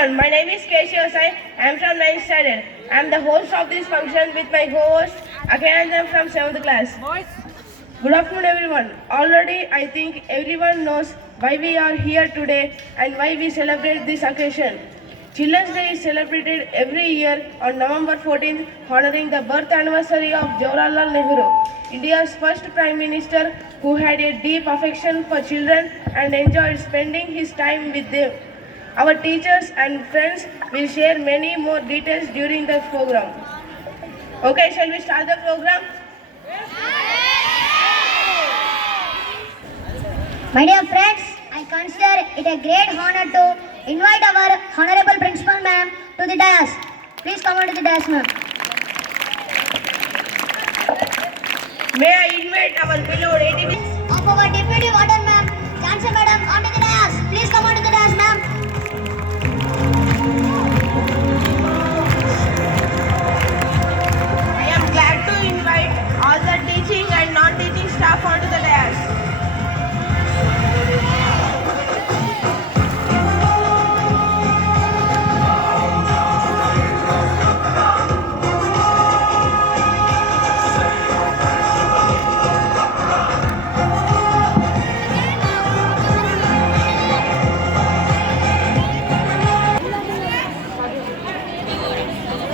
My name is Keshav Sai. I am from 9th standard. I am the host of this function with my co-host Akhenandan from 7th class. Good afternoon everyone. Already I think everyone knows why we are here today and why we celebrate this occasion. Children's Day is celebrated every year on November 14th, honoring the birth anniversary of Jawaharlal Nehru, India's first Prime Minister who had a deep affection for children and enjoyed spending his time with them. Our teachers and friends will share many more details during the program. Okay, shall we start the program? My dear friends, I consider it a great honor to invite our Honorable Principal Ma'am to the dais. Please come on to the dais, ma'am. May I invite our beloved ADB Of our Deputy Warden Ma'am, Chancellor Madam, onto the dais. Please come on to the dais, ma'am. I am glad to invite all the teaching and non-teaching staff onto the dais.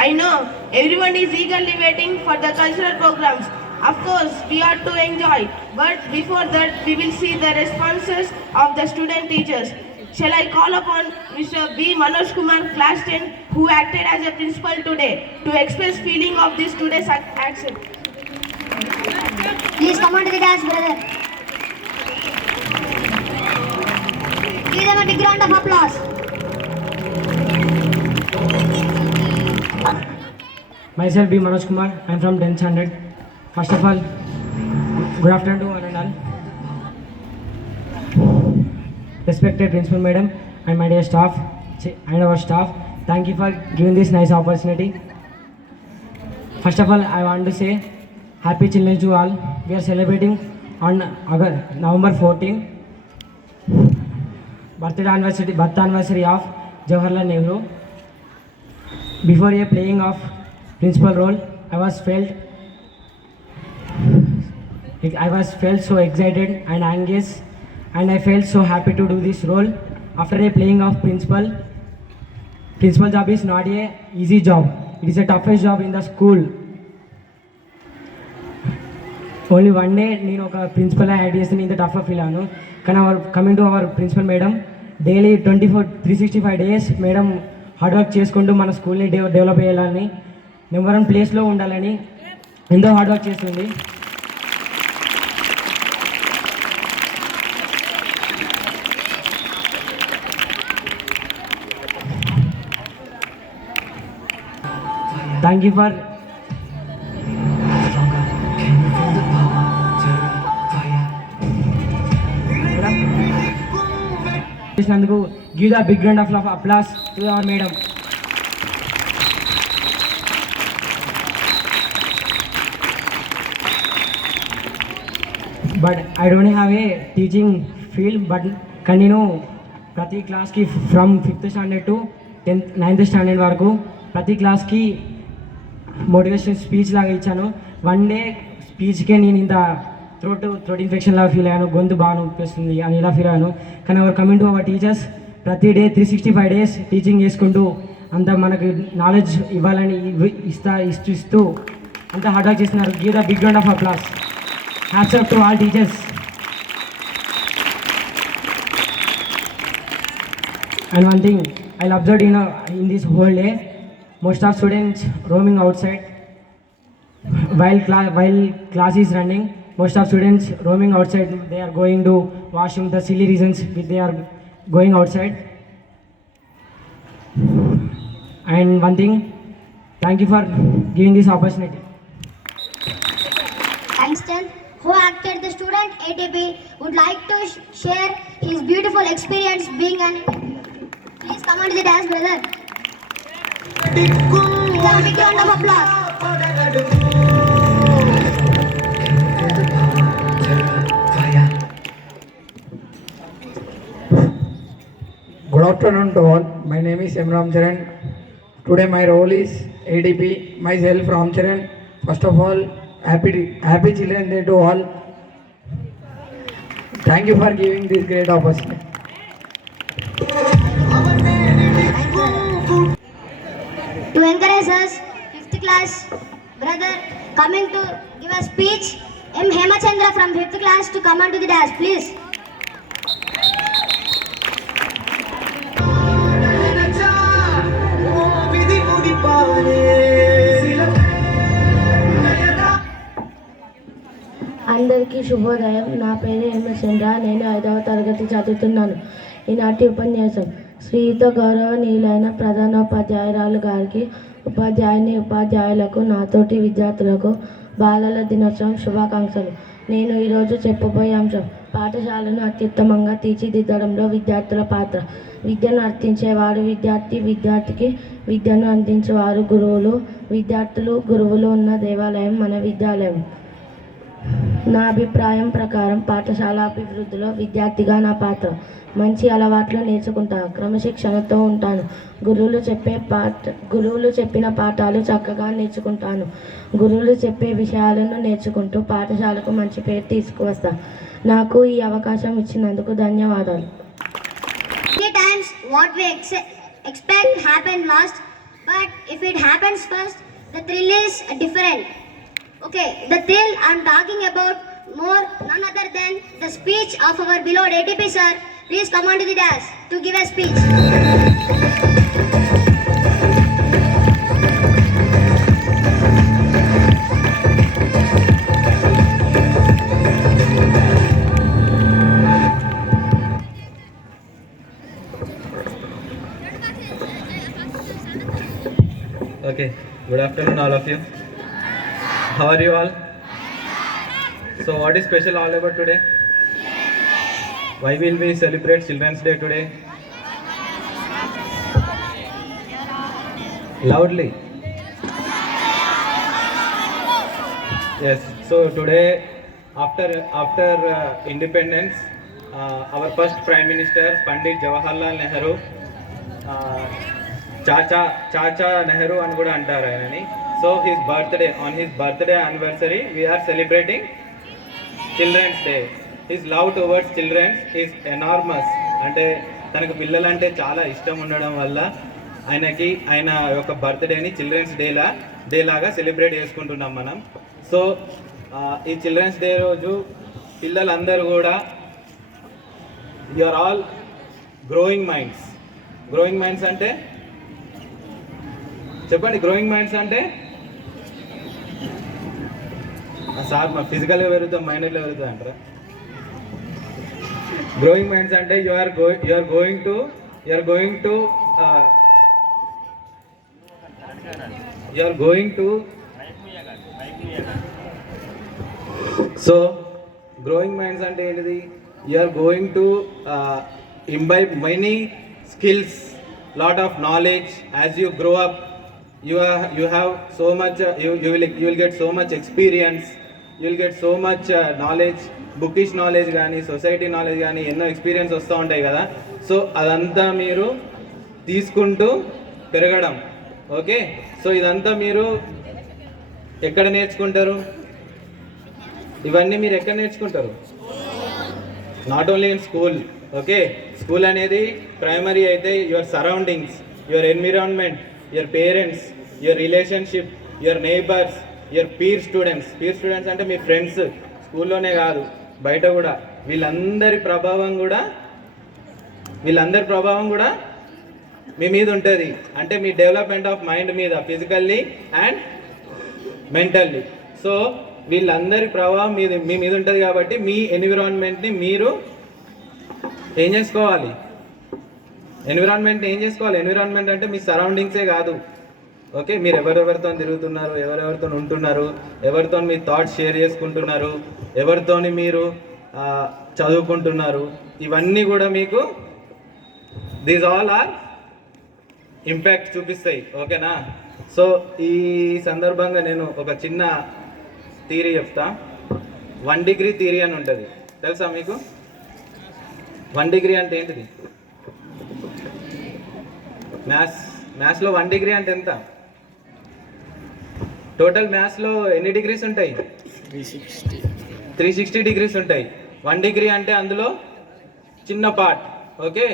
I know everyone is eagerly waiting for the cultural programs. Of course, we are to enjoy, but before that, we will see the responses of the student teachers. Shall I call upon Mr. B. Manoj Kumar, class 10, who acted as a principal today, to express feeling of this today's action? Please come on to the dais, brother. Give them a big round of applause. Myself B. Manoj Kumar. I am from 10th standard. First of all, good afternoon to one and all. Respected Principal Madam and my dear staff and our staff, thank you for giving this nice opportunity. First of all, I want to say Happy Children's to all. We are celebrating on November 14, birth anniversary of Jawaharlal Nehru. Before a playing of principal role, I was felt so excited and anxious, and I felt so happy to do this role. After a playing of principal job is not a easy job. It is the toughest job in the school. Only one day నేను ఒక principal add చేస్తే ఇంత టఫ్గా feel అయ్యాను. కానీ coming to our principal madam, daily 365 days madam hard work చేసుకుంటూ మన స్కూల్ని డెవలప్ చేయాలని, నెంబర్ 1 ప్లేస్లో ఉండాలని ఎంతో హార్డ్ వర్క్ చేస్తుంది. థ్యాంక్ యూ ఫర్ చేసినందుకు. Give the big round of applause to our madam. But I don't have a teaching field, but కానీ నేను ప్రతి క్లాస్కి from 5th standard to 9th standard వరకు ప్రతి క్లాస్కి మోటివేషన్ స్పీచ్ లాగా ఇచ్చాను. వన్ డే స్పీచ్కే నేను ఇంత థ్రోట్ ఇన్ఫెక్షన్ లాగా ఫీల్ అయ్యాను, గొంతు బాగా నొప్పిస్తుంది అని ఇలా ఫీల్ అయ్యాను. కానీ our coming to our teachers, ప్రతి డే 365 days టీచింగ్ చేసుకుంటూ అంత మనకు నాలెడ్జ్ ఇవ్వాలని ఇస్తూ అంత హార్డ్ వర్క్ చేస్తున్నారు. Give the big round of applause. Hats off to all teachers. And one thing I'll observe in this whole day, most of students roaming outside while class is running. Most of students roaming outside, they are going to washroom, the silly reasons which they are going outside. And one thing, thank you for giving this opportunity. Einstein, who acted the student ATP, would like to share his beautiful experience being an. Please come on to the dance, brother. Give a big round of applause. Good afternoon to all. My name is M. Ramcharan. Today my role is ADP. Myself Ramcharan. First of all, happy Children's Day to all. Thank you for giving this great opportunity. To encourage us, 5th class brother coming to give a speech, M. Hemachandra from 5th class to come on to the dais, please. అందరికీ శుభోదయం. నా పేరు హేమచంద్ర. నేను 5వ తరగతి చదువుతున్నాను. ఈనాటి ఉపన్యాసం శ్రీయుత గౌరవనీయులైన ప్రధానోపాధ్యాయురాలు గారికి, ఉపాధ్యాయులకు, నాతోటి విద్యార్థులకు బాలల దినోత్సవం శుభాకాంక్షలు. నేను ఈరోజు చెప్పబోయే అంశం పాఠశాలను అత్యుత్తమంగా తీర్చిదిద్దడంలో విద్యార్థుల పాత్ర. విద్యను అర్థించేవాడు విద్యార్థికి విద్యను అందించేవారు గురువులు. విద్యార్థులు, గురువులు ఉన్న దేవాలయం మన విద్యాలయం. నా అభిప్రాయం ప్రకారం పాఠశాల అభివృద్ధిలో విద్యార్థిగా నా పాత్ర. మంచి అలవాట్లు నేర్చుకుంటాను, క్రమశిక్షణతో ఉంటాను, గురువులు చెప్పిన పాఠాలు చక్కగా నేర్చుకుంటాను, గురువులు చెప్పే విషయాలను నేర్చుకుంటూ పాఠశాలకు మంచి పేరు తీసుకువస్తాను. నాకు ఈ అవకాశం ఇచ్చినందుకు ధన్యవాదాలు. Many times what we expect happen last, but if it happens first, the thrill is different. Okay, the thrill I'm talking about none other than the speech of our beloved ATP sir. Please come on to the dais to give a speech. Okay, good afternoon all of you. How are you all? So what is special all about today? Why will we celebrate Children's Day today? Loudly. Yes, so today after independence, our first Prime Minister Pandit Jawaharlal Nehru, Chacha Nehru అని కూడా అంటారు ఆయనని. So on his birthday anniversary, we are celebrating Children's Day. His love towards children is enormous. అంటే తనకు పిల్లలంటే చాలా ఇష్టం ఉండడం వల్ల ఆయన యొక్క బర్త్డేని చిల్డ్రన్స్ డే లాగా సెలబ్రేట్ చేసుకుంటున్నాం మనం. సో ఈ చిల్డ్రన్స్ డే రోజు పిల్లలందరూ కూడా you are all growing minds అంటే చెప్పండి. గ్రోయింగ్ మైండ్స్ అంటే సార్ మా ఫిజికల్గా పెరుగుతాం, మైండ్లో పెరుగుతుంది అంటారా? గ్రోయింగ్ మైండ్స్ అంటే you are going to so growing minds అంటే ఏంటిది? You are going to imbibe many skills, lot of knowledge. As you grow up, you have so much, you will get so much experience, you will get so much knowledge, bookish knowledge కానీ society knowledge కానీ ఎన్నో ఎక్స్పీరియన్స్ వస్తూ ఉంటాయి కదా. సో అదంతా మీరు తీసుకుంటూ పెరగడం. ఓకే, సో ఇదంతా మీరు ఎక్కడ నేర్చుకుంటారు? ఇవన్నీ మీరు ఎక్కడ నేర్చుకుంటారు? Not only in school. Okay, school అనేది ప్రైమరీ అయితే your surroundings, your environment, your parents, your relationship, your neighbours, your peer students అంటే మీ ఫ్రెండ్స్, స్కూల్లోనే కాదు బయట కూడా, వీళ్ళందరి ప్రభావం కూడా మీ మీద ఉంటుంది. అంటే మీ డెవలప్మెంట్ ఆఫ్ మైండ్ మీద, ఫిజికల్లీ అండ్ మెంటల్లీ. సో వీళ్ళందరి ప్రభావం మీ మీద ఉంటుంది కాబట్టి మీ ఎన్విరాన్మెంట్ని మీరు ఏం చేసుకోవాలి? ఎన్విరాన్మెంట్ అంటే మీ సరౌండింగ్సే కాదు. ఓకే, మీరు ఎవరెవరితో తిరుగుతున్నారు, ఎవరెవరితో ఉంటున్నారు, ఎవరితో మీ థాట్స్ షేర్ చేసుకుంటున్నారు, ఎవరితోని మీరు చదువుకుంటున్నారు, ఇవన్నీ కూడా మీకు దీస్ ఆల్ ఆర్ ఇంపాక్ట్ చూపిస్తాయి. ఓకేనా? సో ఈ సందర్భంగా నేను ఒక చిన్న థియరీ చెప్తా. 1 degree థియరీ అని ఉంటుంది, తెలుసా మీకు? 1 degree అంటే ఏంటిది? మ్యాథ్స్లో 1 డిగ్రీ అంటే ఎంత? టోటల్ మ్యాథ్స్లో ఎన్ని డిగ్రీస్ ఉంటాయి? 360 డిగ్రీస్ ఉంటాయి. 1 డిగ్రీ అంటే అందులో చిన్న పార్ట్. ఓకే,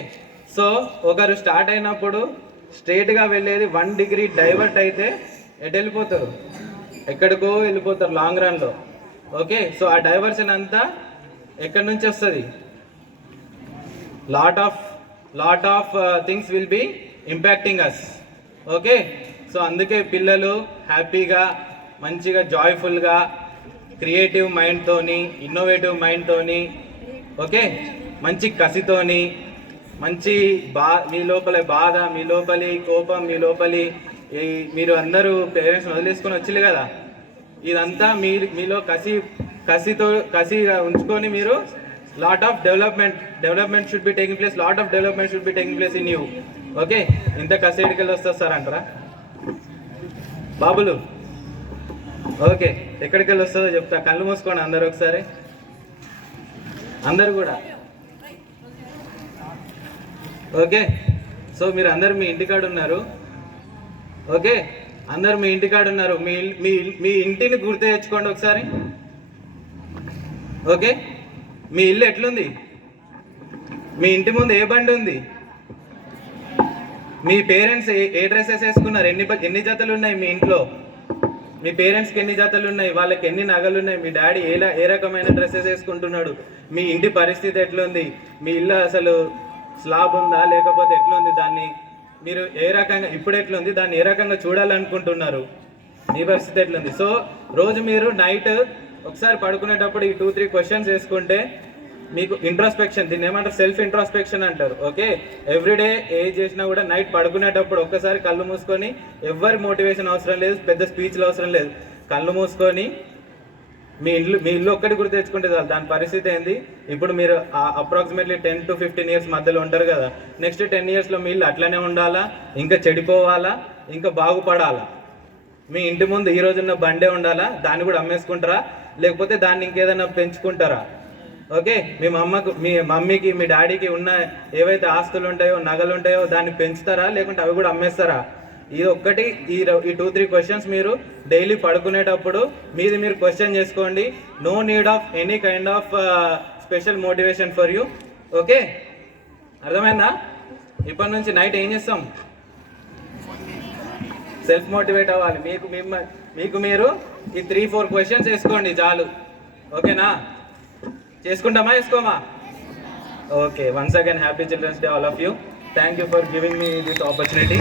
సో ఒకరు స్టార్ట్ అయినప్పుడు స్ట్రైట్గా వెళ్ళేది 1 డిగ్రీ డైవర్ట్ అయితే ఎటు వెళ్ళిపోతారు? ఎక్కడికో వెళ్ళిపోతారు లాంగ్ రన్లో. ఓకే, సో ఆ డైవర్షన్ అంతా ఎక్కడి నుంచి వస్తుంది? Lot of things will be impacting us. Okay, so అందుకే పిల్లలు హ్యాపీగా, మంచిగా, జాయ్ఫుల్గా, క్రియేటివ్ మైండ్తోని, ఇన్నోవేటివ్ మైండ్తోని, ఓకే, మంచి కసితోని, మంచి మీ లోపల బాధ, మీ లోపలి కోపం, మీ లోపలి మీరు అందరూ పేరెంట్స్ని వదిలేసుకొని వచ్చింది కదా, ఇదంతా మీలో కసిగా ఉంచుకొని మీరు lot of development should be taking place in you. Okay, ఇంత కసేడికెళ్ళి వస్తారు సార్ అంటారా బాబులు? ఓకే, ఎక్కడికి వెళ్ళి వస్తుందో చెప్తా. కళ్ళు మూసుకోండి అందరు ఒకసారి, అందరు కూడా. ఓకే, సో మీరు అందరు మీ ఇంటికాడ ఉన్నారు. ఓకే, అందరు మీ ఇంటికాడ ఉన్నారు. మీ ఇంటిని గుర్తు తెచ్చుకోండి ఒకసారి. ఓకే, మీ ఇల్లు ఎట్లుంది? మీ ఇంటి ముందు ఏ బండి ఉంది? మీ పేరెంట్స్ ఏ డ్రెస్సెస్ వేసుకున్నారు? ఎన్ని జతలు ఉన్నాయి మీ ఇంట్లో? మీ పేరెంట్స్కి ఎన్ని జతలు ఉన్నాయి? వాళ్ళకి ఎన్ని నగలు ఉన్నాయి? మీ డాడీ ఏ రకమైన డ్రెస్సెస్ వేసుకుంటున్నాడు? మీ ఇంటి పరిస్థితి ఎట్లుంది? మీ ఇల్లు అసలు స్లాబ్ ఉందా లేకపోతే ఎట్లుంది? దాన్ని మీరు ఏ రకంగా, ఇప్పుడు ఎట్లుంది, దాన్ని ఏ రకంగా చూడాలనుకుంటున్నారు? మీ పరిస్థితి ఎట్లుంది? సో రోజు మీరు నైట్ ఒకసారి పడుకునేటప్పుడు ఈ 2-3 క్వశ్చన్స్ వేసుకుంటే మీకు ఇంట్రాస్పెక్షన్, దీన్ని ఏమంటారు? సెల్ఫ్ ఇంట్రాస్పెక్షన్ అంటారు. ఓకే, ఎవ్రీడే ఏ చేసినా కూడా నైట్ పడుకునేటప్పుడు ఒక్కసారి కళ్ళు మూసుకొని, ఎవరి మోటివేషన్ అవసరం లేదు, పెద్ద స్పీచ్లు అవసరం లేదు, కళ్ళు మూసుకొని మీ ఇల్లు ఒక్కటి గుర్తు తెచ్చుకుంటే చాలు. దాని పరిస్థితి ఏంది? ఇప్పుడు మీరు అప్రాక్సిమేట్లీ 10 to 15 ఇయర్స్ మధ్యలో ఉంటారు కదా. నెక్స్ట్ 10 ఇయర్స్లో మీ ఇల్లు అట్లనే ఉండాలా, ఇంకా చెడిపోవాలా, ఇంకా బాగుపడాలా? మీ ఇంటి ముందు ఈ రోజున్న బండే ఉండాలా? దాన్ని కూడా అమ్మేసుకుంటారా, లేకపోతే దాన్ని ఇంకేదైనా పెంచుకుంటారా? ఓకే, మీ మమ్మీకి మీ డాడీకి ఉన్న ఏవైతే ఆస్తులు ఉంటాయో, నగలు ఉంటాయో దాన్ని పెంచుతారా, లేకుంటే అవి కూడా అమ్మేస్తారా? ఇది ఒక్కటి, ఈ 2-3 క్వశ్చన్స్ మీరు డైలీ పడుకునేటప్పుడు మీరు క్వశ్చన్ చేసుకోండి. No need of any kind of special motivation for you. Okay, అర్థమైందా? ఇప్పటి నుంచి నైట్ ఏం చేస్తాం? సెల్ఫ్ మోటివేట్ అవ్వాలి. మీకు మీరు ఈ 3-4 క్వశ్చన్స్ వేసుకోండి చాలు. ఓకేనా? చేసుకుంటామా, వేసుకోమా? Okay, once again happy children's day all of you. Thank you for giving me this opportunity.